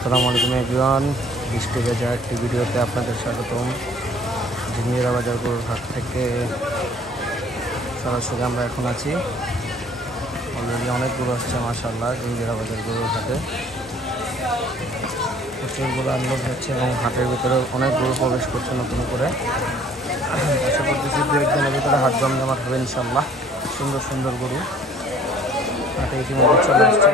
আসসালামু আলাইকুম এভরিওয়ান, বৃষ্টি ভেজা একটি ভিডিওতে আপনাদের স্বাগতম। জিঞ্জিরা বাজার গরুর হাট থেকে সরাসরি আমরা এখন আছি। অলরেডি অনেক গরু আসছে মাশাআল্লাহ। জিঞ্জিরা বাজার গরুর হাটে প্রচুর গরু আনলোড হচ্ছে এবং হাটের ভিতরে অনেক গরু প্রবেশ করছে নতুন করে। আশা করতেছি দু একদিনের ভিতরে হাট জমজমাট হবে ইনশাল্লাহ। সুন্দর সুন্দর গরু হাটে ইতিমধ্যে চলে আসছে।